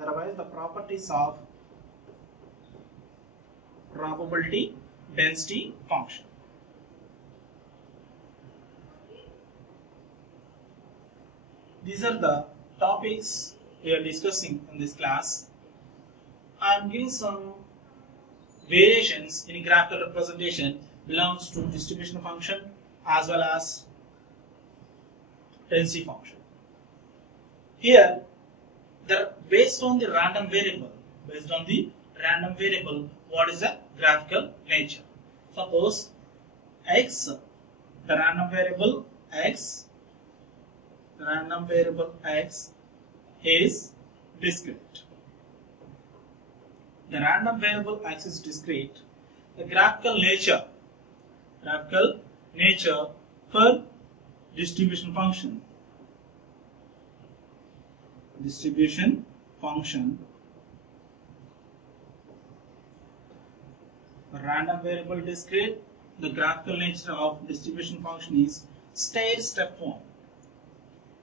Otherwise, the properties of probability density function. These are the topics we are discussing in this class. I am giving some variations in graphical representation belongs to distribution function as well as density function. Here, based on the random variable, what is the graphical nature? Suppose x, the random variable x is discrete. The random variable x is discrete. The graphical nature for distribution function. The random variable discrete. The graphical nature of distribution function is stair-step form.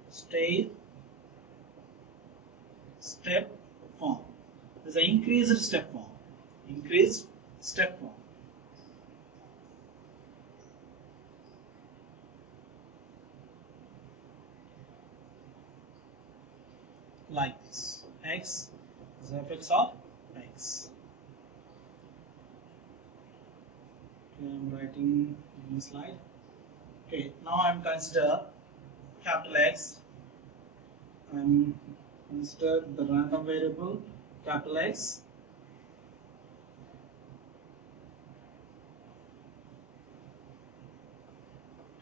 Stair-step form. There's an increased step form. Like this. X is the fx of x. Okay, I'm writing in the slide. Okay, now I'm consider capital X. I'm consider the random variable capital X.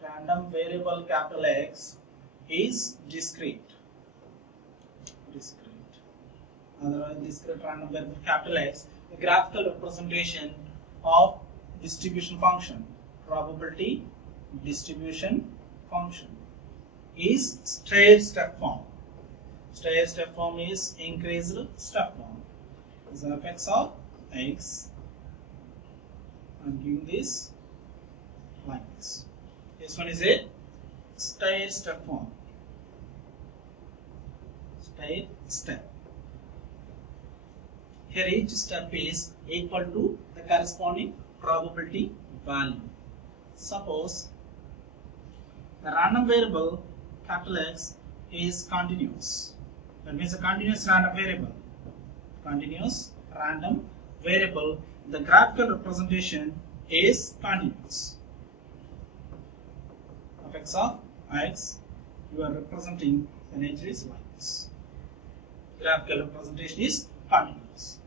Random variable capital X is discrete. Otherwise, discrete random variable capital X, the graphical representation of distribution function, probability distribution function, is stair-step form. Stair-step form is increased step form. Is the fx of x. I'm giving this like this. This one is a stair-step form. Stair-step. Here each step is equal to the corresponding probability value. Suppose the random variable capital X is continuous. That means a continuous random variable. The graphical representation is continuous. Fx of x, you are representing the nature is like this. Graphical representation is continuous.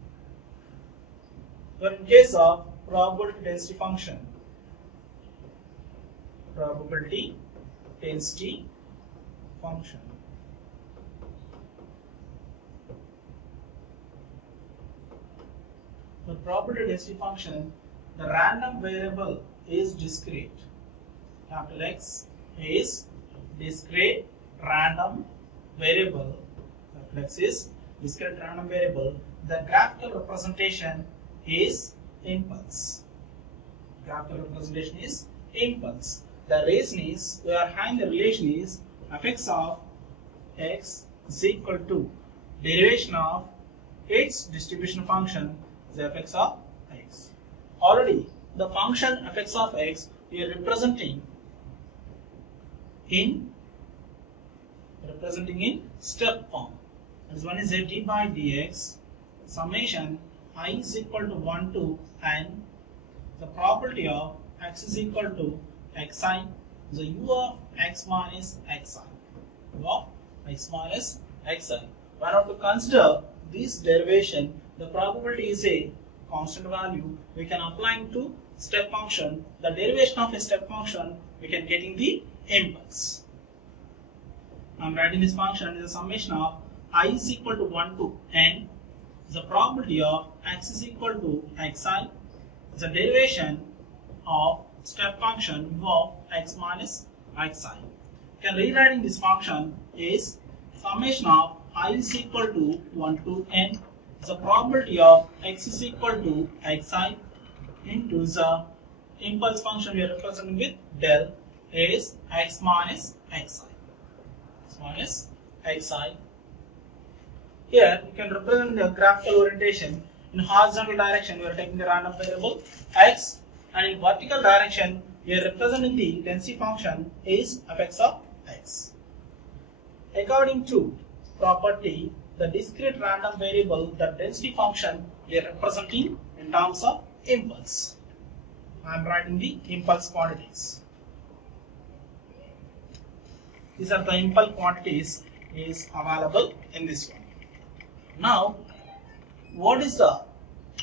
But in case of probability density function, the probability density function the random variable is discrete. Capital X is discrete random variable. Capital X is discrete random variable. The graphical representation is impulse. The reason is, we are having the relation is fx of x is equal to derivation of its distribution function is fx of x. Already the function fx of x we are representing in step form. This one is d by dx summation I is equal to 1 to n. The probability of x is equal to xi. The u of x minus xi. Whenever to consider this derivation, the probability is a constant value. We can apply to step function. The derivation of a step function we can get in the impulse. I am writing this function as a summation of I is equal to 1 to n. The probability of x is equal to xi. The derivation of step function u of x minus xi. Can rewriting this function is summation of I is equal to 1 to n. The probability of x is equal to xi into the impulse function we are representing with del is x minus xi. Here you can represent the graphical orientation. In horizontal direction, we are taking the random variable x, and in vertical direction, we are representing the density function is fx of x. According to property, the discrete random variable, the density function, we are representing in terms of impulse. I am writing the impulse quantities. These are the impulse quantities is available in this one. Now, what is the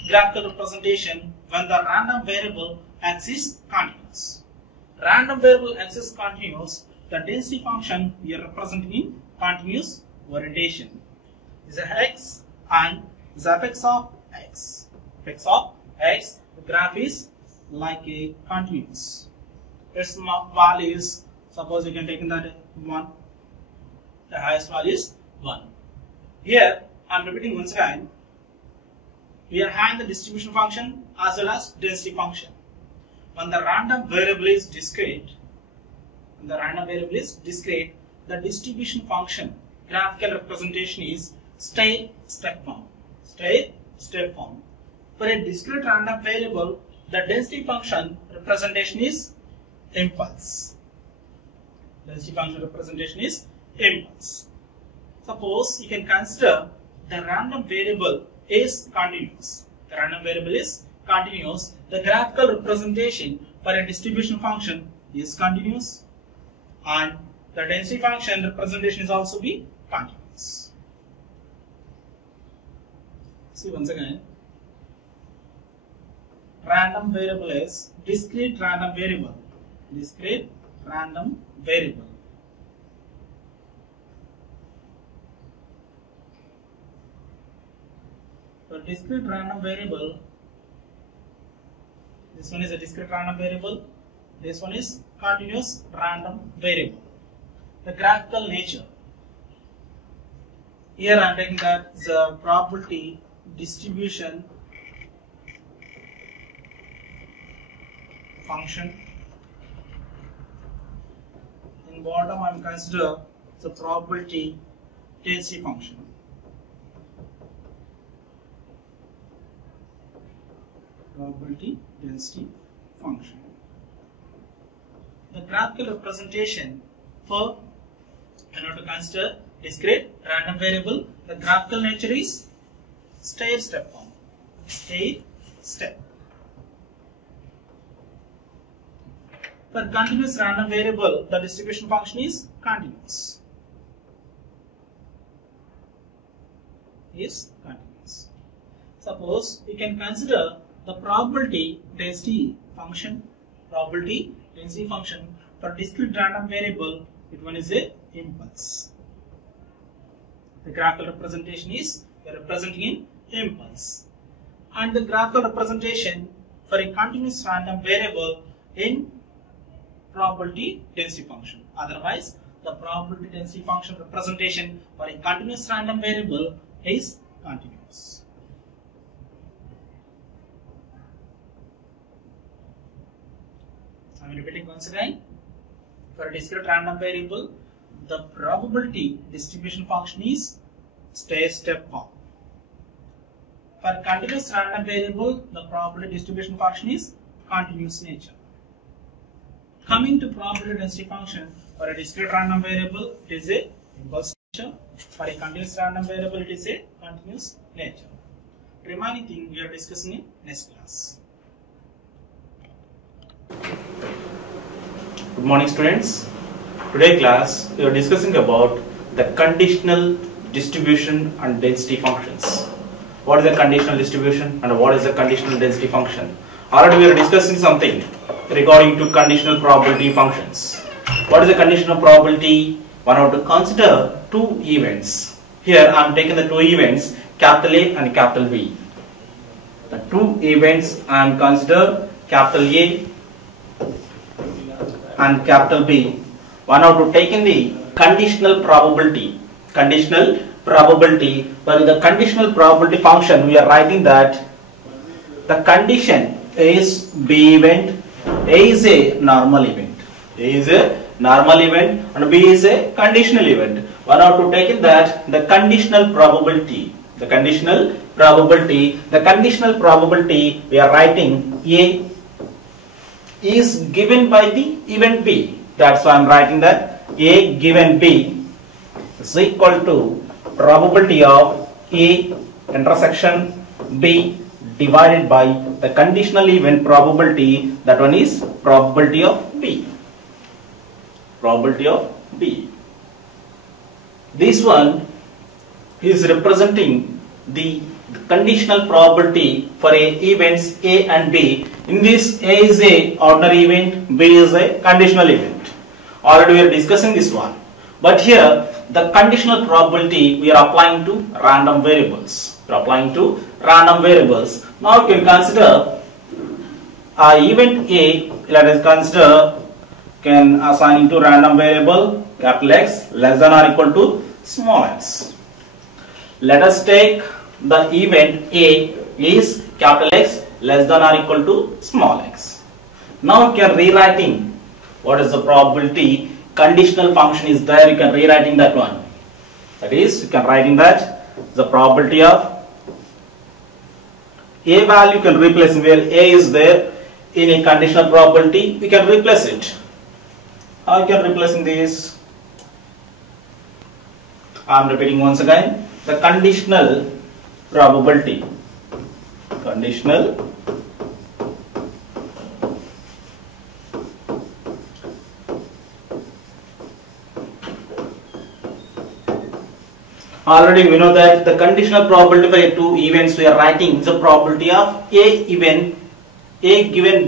graphical representation when the random variable x is continuous? Random variable x is continuous, the density function we are representing in continuous orientation. This is x and this is fx of x. Fx of x, the graph is like a continuous. Its value is, suppose you can take in that 1. The highest value is 1. Here, I am repeating once again. We are having the distribution function as well as density function. When the random variable is discrete, the distribution function graphical representation is stair-step form. Stair-step form. For a discrete random variable, the density function representation is impulse. Density function representation is impulse. Suppose you can consider the random variable is continuous. The random variable is continuous. The graphical representation for a distribution function is continuous, and the density function representation is also be continuous. See once again, random variable is discrete random variable. Discrete random variable. So discrete random variable, this one is a discrete random variable, this one is continuous random variable. The graphical nature. Here I am taking that the probability distribution function. In bottom I am consider the probability density function. Probability density function. The graphical representation for, in order to consider discrete random variable, the graphical nature is stair-step form. Stair-step. For continuous random variable, the distribution function is continuous. Suppose we can consider the probability density function. Probability density function for discrete random variable, it one is a impulse. The graphical representation is we are representing in impulse, and the graphical representation for a continuous random variable in probability density function. Otherwise, the probability density function representation for a continuous random variable is continuous. I am repeating once again. For a discrete random variable, the probability distribution function is stair-step form. For continuous random variable, the probability distribution function is continuous nature. Coming to probability density function, for a discrete random variable, it is a impulse nature. For a continuous random variable, it is a continuous nature. Remaining thing we are discussing in next class. Good morning students. Today class we are discussing about the conditional distribution and density functions. What is the conditional distribution and what is the conditional density function? Already we are discussing something regarding to conditional probability functions. What is the conditional probability? One have to consider two events. Here I am taking the two events, capital A and capital B. The two events I am consider capital A and capital B. One have to take in the conditional probability. Conditional probability. But in the conditional probability function, we are writing that the condition is B event, A is a normal event. A is a normal event and B is a conditional event. One have to take in that the conditional probability. The conditional probability we are writing A is given by the event B. That's why I am writing that A given B is equal to probability of A intersection B divided by the conditional event probability, that one is probability of B. Probability of B. This one is representing the conditional probability for events A and B. In this, A is a ordinary event, B is a conditional event. Already we are discussing this one. But here the conditional probability we are applying to random variables. We are applying to random variables. Now you can consider event A, let us consider, can assign into random variable capital X less than or equal to small x. Let us take the event A is capital X less than or equal to small x. Now you can rewriting what is the probability conditional function is there, you can rewriting that one. That is, you can writing that the probability of A value can replace where A is there in a conditional probability, we can replace it. How you can replace in this? I am repeating once again, the conditional probability. Conditional already we know that the conditional probability for two events we are writing the probability of A given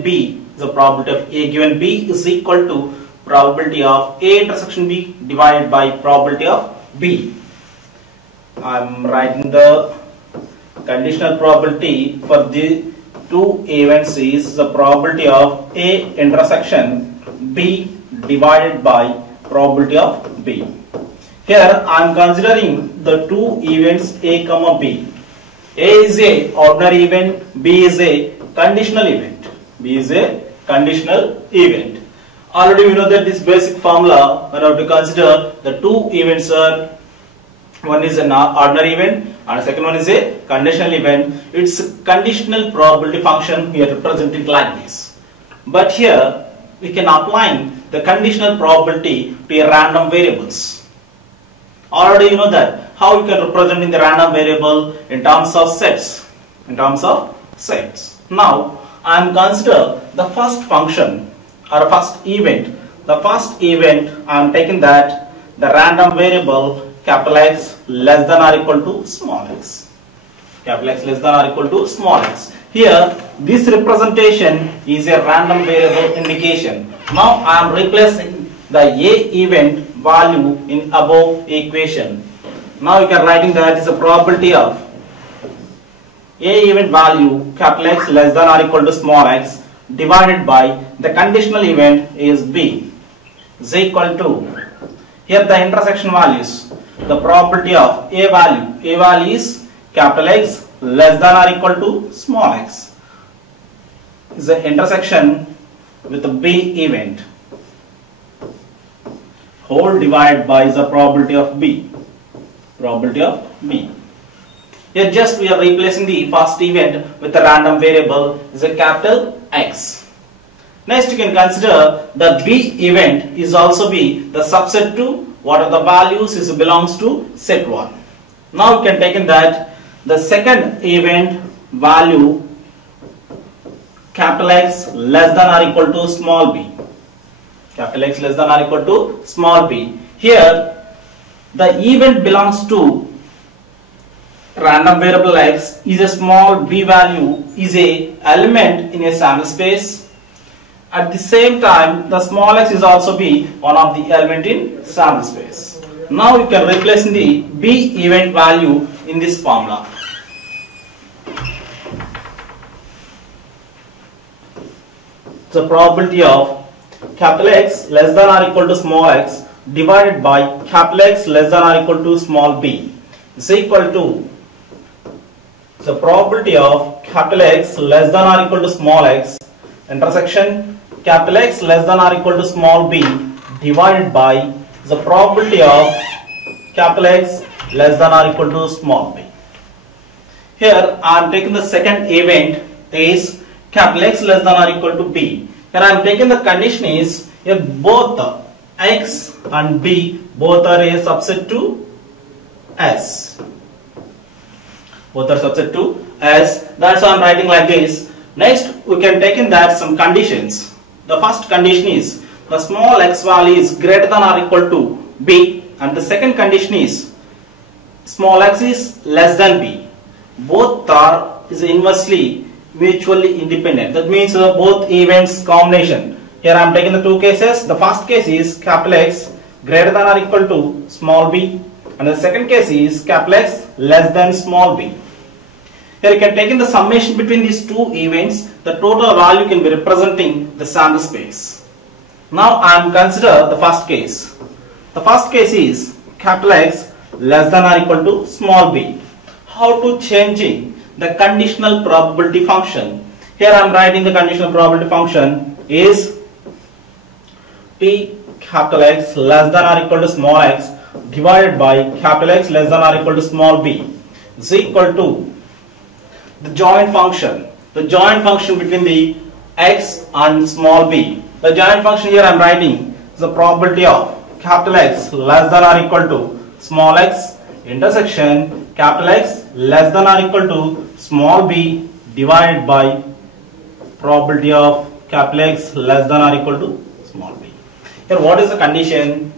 B. The probability of A given B is equal to probability of A intersection B divided by probability of B. I am writing the conditional probability for the two events is the probability of A intersection B divided by probability of B. Here I am considering the two events A comma B. A is a ordinary event, B is a conditional event. B is a conditional event. Already we know that this basic formula, we have to consider the two events are, one is an ordinary event and second one is a conditional event. It's a conditional probability function we are representing like this. But here we can apply the conditional probability to a random variables. Already you know that how you can represent in the random variable in terms of sets. Now I am consider the first function or first event. The first event I am taking that the random variable capital X less than or equal to small x. Capital X less than or equal to small x. Here this representation is a random variable indication. Now I am replacing the A event value in above equation. Now you can writing that is the probability of A event value capital X less than or equal to small x divided by the conditional event is B is equal to, here the intersection values, the probability of A value is capital X less than or equal to small x is the intersection with the B event whole divided by the probability of B. Here just we are replacing the first event with a random variable is a capital X. Next you can consider the B event is also be the subset to what are the values is belongs to set 1. Now you can take in that the second event value capital X less than or equal to small b. Capital X less than or equal to small b. Here the event belongs to random variable X is a small b value is a element in a sample space. At the same time the small x is also be one of the element in sample space. Now you can replace the b event value in this formula. The probability of capital X less than or equal to small x divided by capital X less than or equal to small b is equal to the probability of capital X less than or equal to small x intersection capital X less than or equal to small b divided by the probability of capital X less than or equal to small b. Here I am taking the second event is capital X less than or equal to b. Here I am taking the condition is if both X and b both are a subset to S. Both are subset to S. That's why I am writing like this. Next we can take in that some conditions. The first condition is the small x value is greater than or equal to b, and the second condition is small x is less than b. Both are is inversely mutually independent. That means both events combination. Here I am taking the two cases. The first case is capital X greater than or equal to small b, and the second case is capital X less than small b. Here you can take in the summation between these two events. The total value can be representing the sample space. Now I am consider the first case. The first case is capital X less than or equal to small b. How to changing the conditional probability function? Here I am writing the conditional probability function is P capital X less than or equal to small x divided by capital X less than or equal to small b is equal to the joint function. The joint function between the x and small b. The joint function here I am writing is the probability of capital X less than or equal to small x intersection capital X less than or equal to small b divided by probability of capital X less than or equal to small b. Here what is the condition?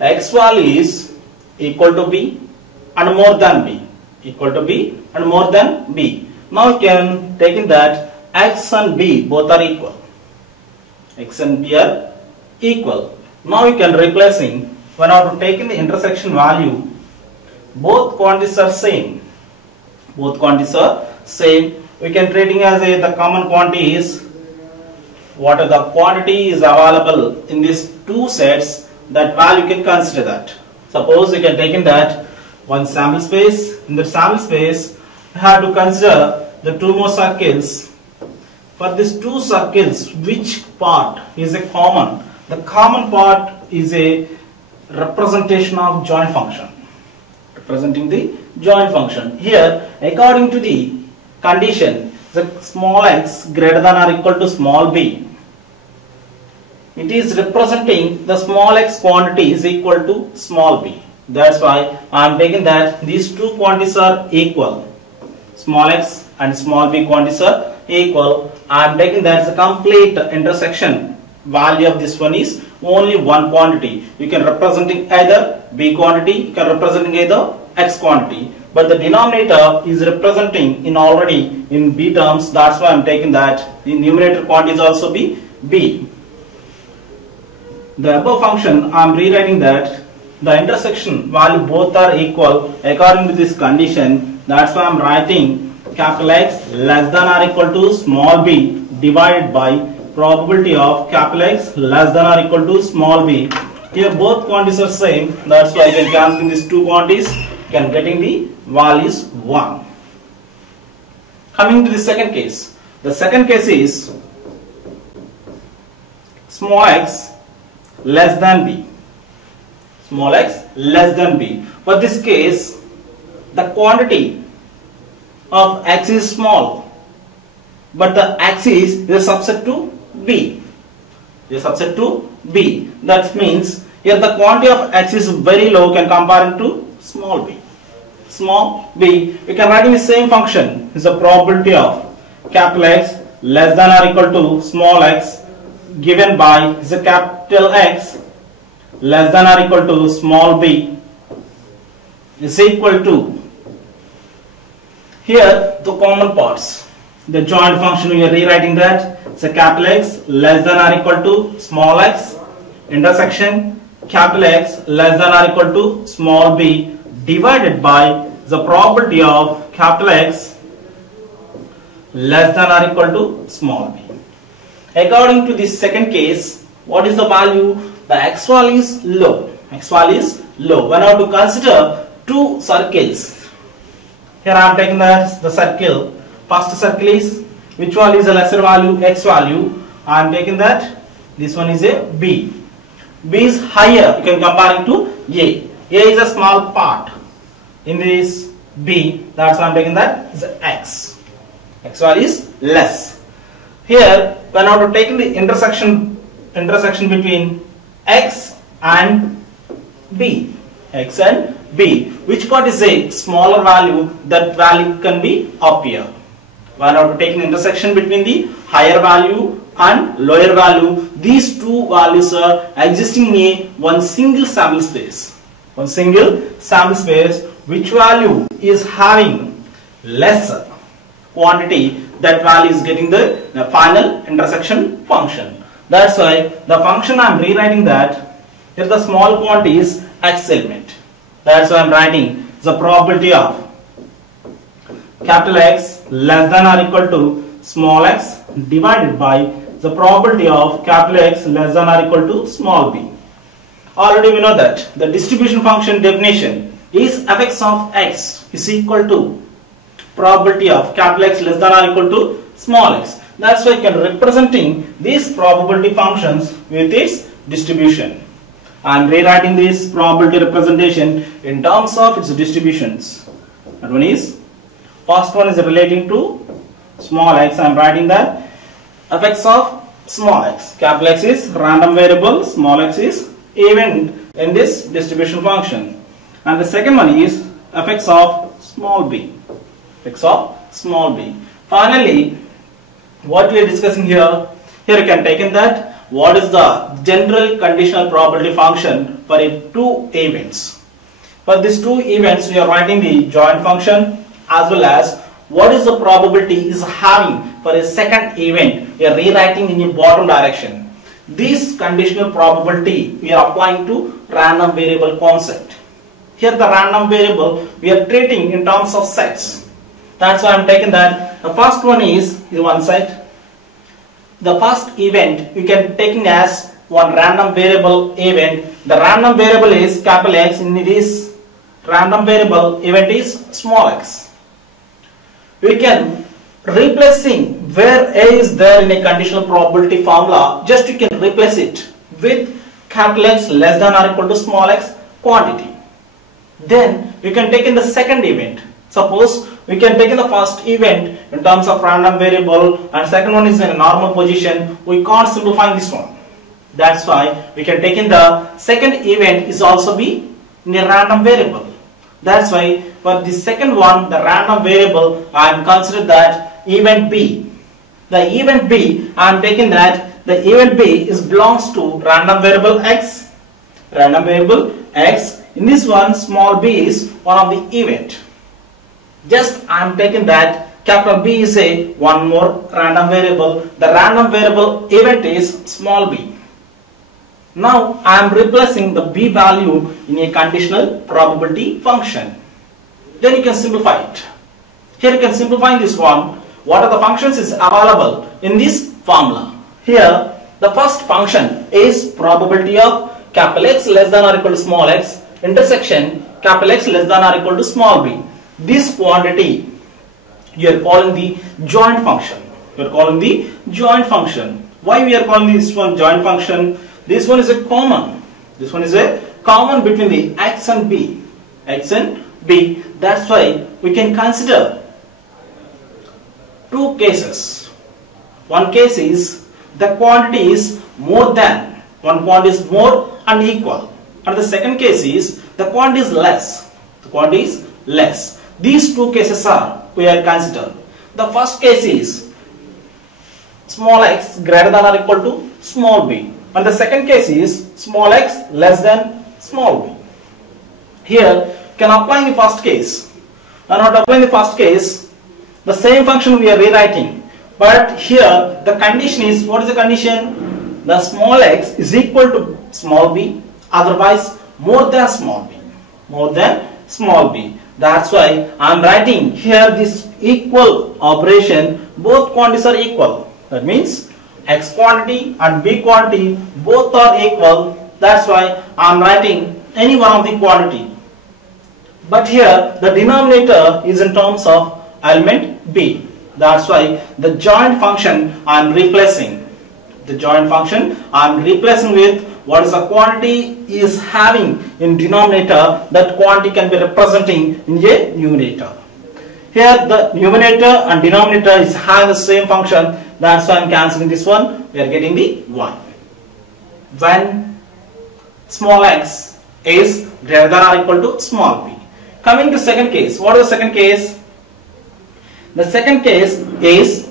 X value is equal to b and more than b. Equal to b and more than b. Now you can take in that x and b both are equal. X and b are equal. Now you can replacing when I have to take in the intersection value. Both quantities are same. Both quantities are same. We can treating as the common quantity is what are the quantity is available in these two sets. That value you can consider that. Suppose you can take in that one sample space. In the sample space, I have to consider the two more circles. For these two circles, which part is a common? The common part is a representation of joint function. Representing the joint function. Here, according to the condition, the small x greater than or equal to small b. It is representing the small x quantity is equal to small b. That's why I am taking that these two quantities are equal. Small x and small b quantities are equal. I am taking that as a complete intersection value of this one is only one quantity. You can representing either b quantity, you can representing either x quantity. But the denominator is representing in already in b terms. That's why I am taking that the numerator quantity is also be b. The above function I am rewriting that the intersection value both are equal according to this condition. That's why I am writing capital X less than or equal to small b divided by probability of capital X less than or equal to small b. Here both quantities are same. That's why I can cancel these two quantities. Can getting the values 1. Coming to the second case. The second case is small x less than b. Small x less than b. For this case, the quantity of x is small, but the axis is a subset to b. Is a subset to b. That means here the quantity of x is very low can compare it to small b. Small b, we can write in the same function is the probability of capital X less than or equal to small x given by is a capital X less than or equal to small b is equal to here the common parts. The joint function we are rewriting that it's a capital X less than or equal to small x intersection capital X less than or equal to small b divided by the probability of capital X less than or equal to small b. According to this second case, what is the value? The x value is low. X value is low. When I have to consider two circles, here I am taking the circle. First circle is which value is a lesser value? X value. I am taking that this one is a b. B is higher, you can compare it to A. A is a small part in this B, that's why I'm taking that is X. X value is less. Here, when I have to take the intersection between X and B, X and B, which part is a smaller value, that value can be up here. When I have to take the intersection between the higher value and lower value, these two values are existing in one single sample space. One single sample space, which value is having lesser quantity, that value is getting the final intersection function. That's why the function I am rewriting that, if the small quantity is X element, that's why I am writing the probability of capital X less than or equal to small x divided by the probability of capital X less than or equal to small b. Already we know that the distribution function definition is fx of x is equal to probability of capital X less than or equal to small x. That's why you can representing these probability functions with its distribution. I am rewriting this probability representation in terms of its distributions. That one is, first one is relating to small x. I am writing that fx of small x. Capital X is random variable, small x is event in this distribution function. And the second one is fx of small b. Fx of small b. Finally, what we are discussing here you can take in that what is the general conditional probability function for two events. For these two events, we are writing the joint function as well as what is the probability is having for a second event. We are rewriting in the bottom direction. This conditional probability we are applying to random variable concept. Here the random variable we are treating in terms of sets. That's why I am taking that. The first one is one set. The first event you can take it as one random variable event. The random variable is capital X. In this random variable event is small x. We can replacing where A is there in a conditional probability formula, just you can replace it with capital X less than or equal to small x quantity. Then we can take in the second event. Suppose we can take in the first event in terms of random variable and second one is in a normal position. We can't simplify this one. That's why we can take in the second event is also be in a random variable. That's why for the second one, the random variable, I am considered that event B. The event B, I am taking that the event B is belongs to random variable X. Random variable X. In this one, small b is one of the event. Just I am taking that capital B is a one more random variable. The random variable event is small b. Now I am replacing the b value in a conditional probability function. Then you can simplify it. Here you can simplify this one. What are the functions is available in this formula? Here the first function is probability of capital X less than or equal to small x intersection capital X less than or equal to small b. This quantity you are calling the joint function. You are calling the joint function. Why we are calling this one joint function? This one is a common. This one is a common between the x and b. X and b. That's why we can consider two cases. One case is the quantity is more than. One quantity is more and equal. And the second case is the quantity is less. The quantity is less. These two cases are we are considered. The first case is small x greater than or equal to small b. And the second case is small x less than small b. Here can apply in the first case. When not applying the first case, the same function we are rewriting. But here the condition is, what is the condition? The small x is equal to small b, otherwise more than small b. More than small b. That's why I am writing here this equal operation. Both quantities are equal. That means x quantity and b quantity both are equal. That's why I am writing any one of the quantity. But here the denominator is in terms of element b. That's why the joint function I am replacing. The joint function I am replacing with what is the quantity is having in denominator, that quantity can be representing in a numerator. Here the numerator and denominator is having the same function, that's why I am cancelling this one, we are getting the 1. When small x is greater than or equal to small p. Coming to second case, what is the second case? The second case is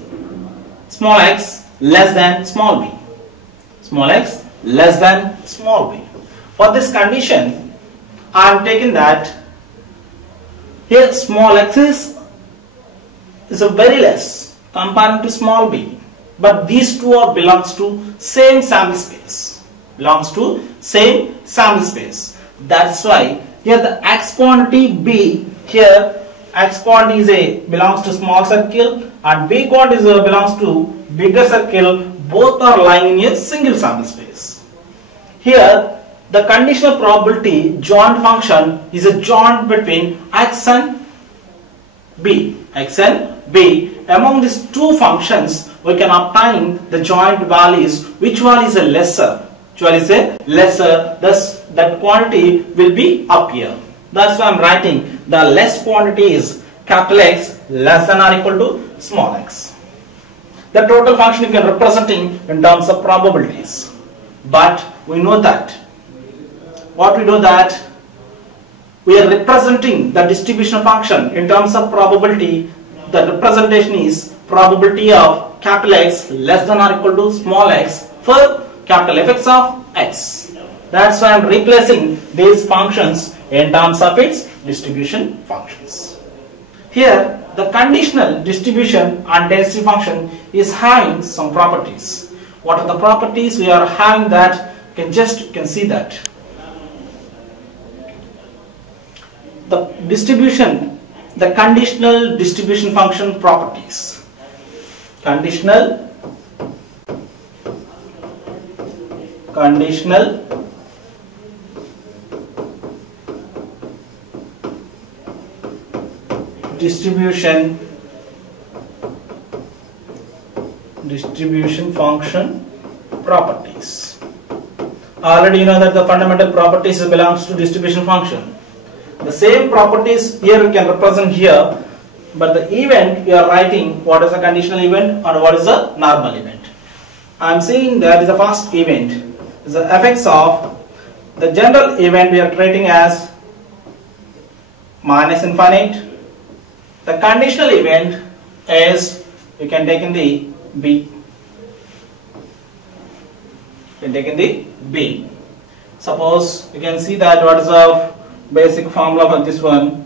small x less than small b. Small x less than small b. For this condition, I am taking that here small x is a very less compared to small b, but these two are belongs to same sample space. Belongs to same sample space. That's why here the x quantity b, here x quantity is belongs to small circle and b quantity belongs to bigger circle. Both are lying in a single sample space. Here the conditional probability joint function is a joint between x and b. X and b. Among these two functions, we can obtain the joint values. Which one is a lesser? Which one is a lesser? Thus, that quantity will be up here. That's why I am writing the less quantity is capital X less than or equal to small x. The total function you can representing in terms of probabilities. But we know that. What we know that? We are representing the distribution function in terms of probability. The representation is probability of capital X less than or equal to small x for capital Fx of x. That's why I am replacing these functions in terms of its distribution functions. Here the conditional distribution and density function is having some properties. What are the properties we are having? That you can see that the distribution, the conditional distribution function properties. Conditional distribution function properties. Already you know that the fundamental properties belongs to distribution function. The same properties here we can represent here, but the event we are writing what is a conditional event and what is a normal event. I am saying that is the first event is the fx of the general event we are treating as minus infinite. The conditional event is you can take in the b. You can take in the b. Suppose you can see that what is the basic formula for this one.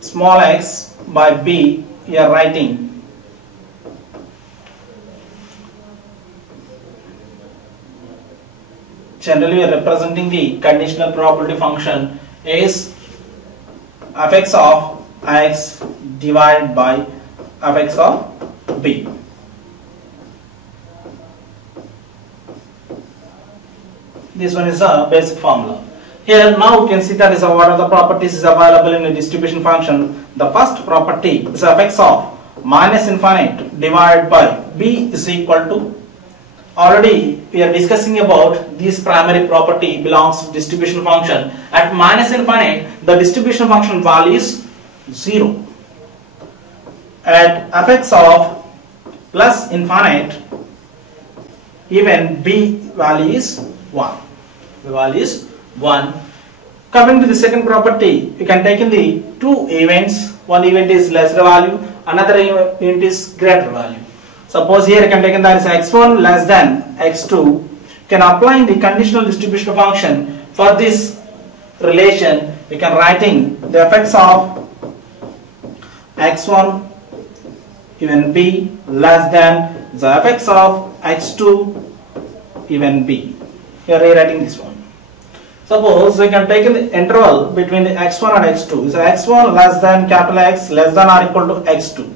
Small x by b you are writing generally we are representing the conditional probability function is fx of x divided by fx of b. This one is a basic formula. Here now you can see that is what are the properties is available in a distribution function. The first property is fx of minus infinite divided by b is equal to. Already we are discussing about this primary property belongs to distribution function. At minus infinite the distribution function value is 0. At fx of plus infinite even b value is 1. The value is 1. Coming to the second property, you can take in the two events. One event is lesser value, another event is greater value. Suppose here you can take in that is x1 less than x2. You can apply the conditional distribution function for this relation. You can writing the fx of x1 even b less than the fx of x2 even b. You are rewriting this one. Suppose we can take in the interval between the x1 and x2. So x1 less than capital X less than or equal to x2.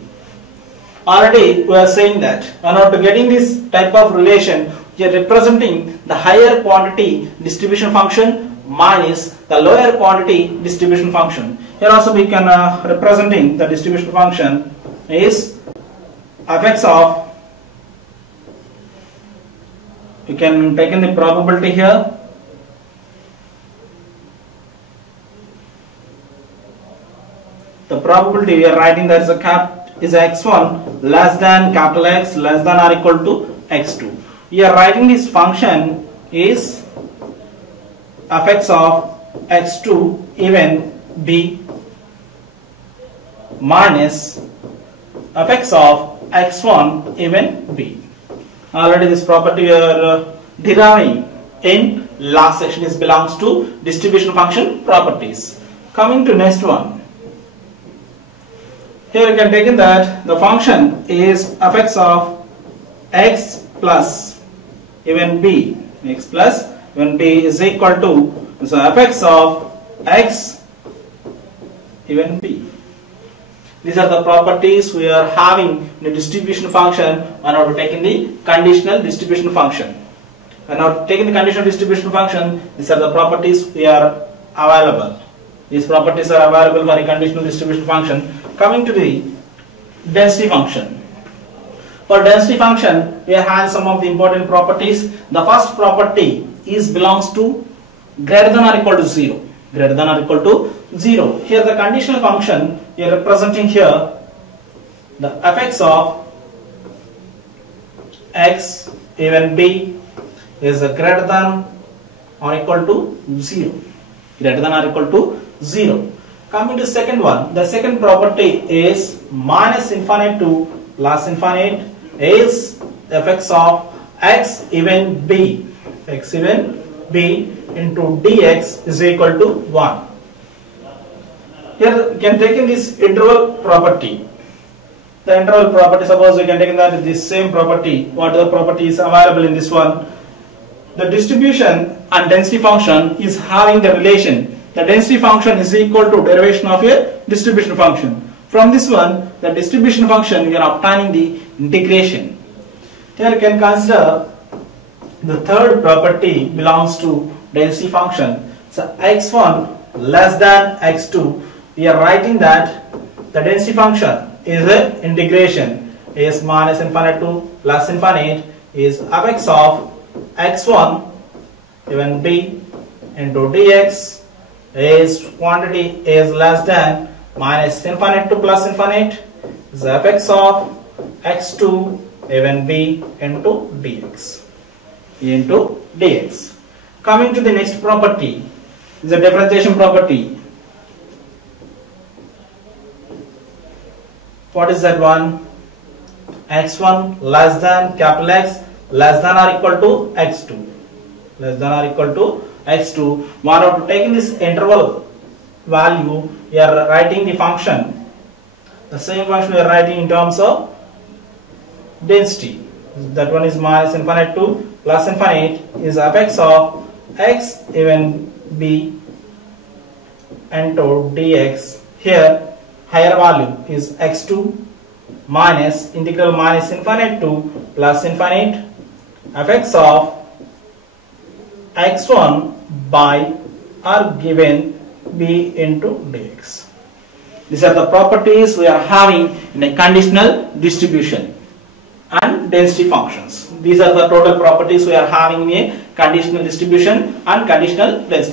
Already we are saying that in order to getting this type of relation, we are representing the higher quantity distribution function minus the lower quantity distribution function. Here also we can representing the distribution function is fx of, you can take in the probability here. The probability we are writing that is x1 less than capital X less than or equal to x2. We are writing this function is fx of x2 even b minus fx of x1 even b. Already this property we are deriving in last section is belongs to distribution function properties. Coming to next one. Here you can take in that the function is fx of x plus even b. X plus even b is equal to, so fx of x even b. These are the properties we are having in the distribution function when we are taking the conditional distribution function. When we are taking the conditional distribution function, these are the properties we are available. These properties are available for a conditional distribution function. Coming to the density function. For density function, we are having some of the important properties. The first property is belongs to greater than or equal to 0. Greater than or equal to 0. Here the conditional function we are representing here the fx of x even b is greater than or equal to 0. Greater than or equal to 0. Coming to second one, the second property is minus infinite to plus infinite is fx of x even b. X even b into dx is equal to 1. Here you can take in this interval property. The interval property, suppose you can take in that this same property. What are the properties available in this one? The distribution and density function is having the relation. The density function is equal to derivation of a distribution function. From this one, the distribution function, we are obtaining the integration. Here you can consider the third property belongs to density function. So x1 less than x2, we are writing that the density function is a integration is minus infinite to plus infinite is fx of x1 even b into dx is quantity is less than minus infinite to plus infinite is fx of x2 even b into dx. Coming to the next property is a differentiation property. What is that one? x1 less than capital X less than or equal to x2. Less than or equal to x2. While taking this interval value, we are writing the function. The same function we are writing in terms of density. That one is minus infinite to plus infinite is fx of x even b into dx. Here higher value is x2 minus integral minus infinite to plus infinite fx of x1 by are given b into dx. These are the properties we are having in a conditional distribution and density functions. These are the total properties we are having in a conditional distribution and conditional density.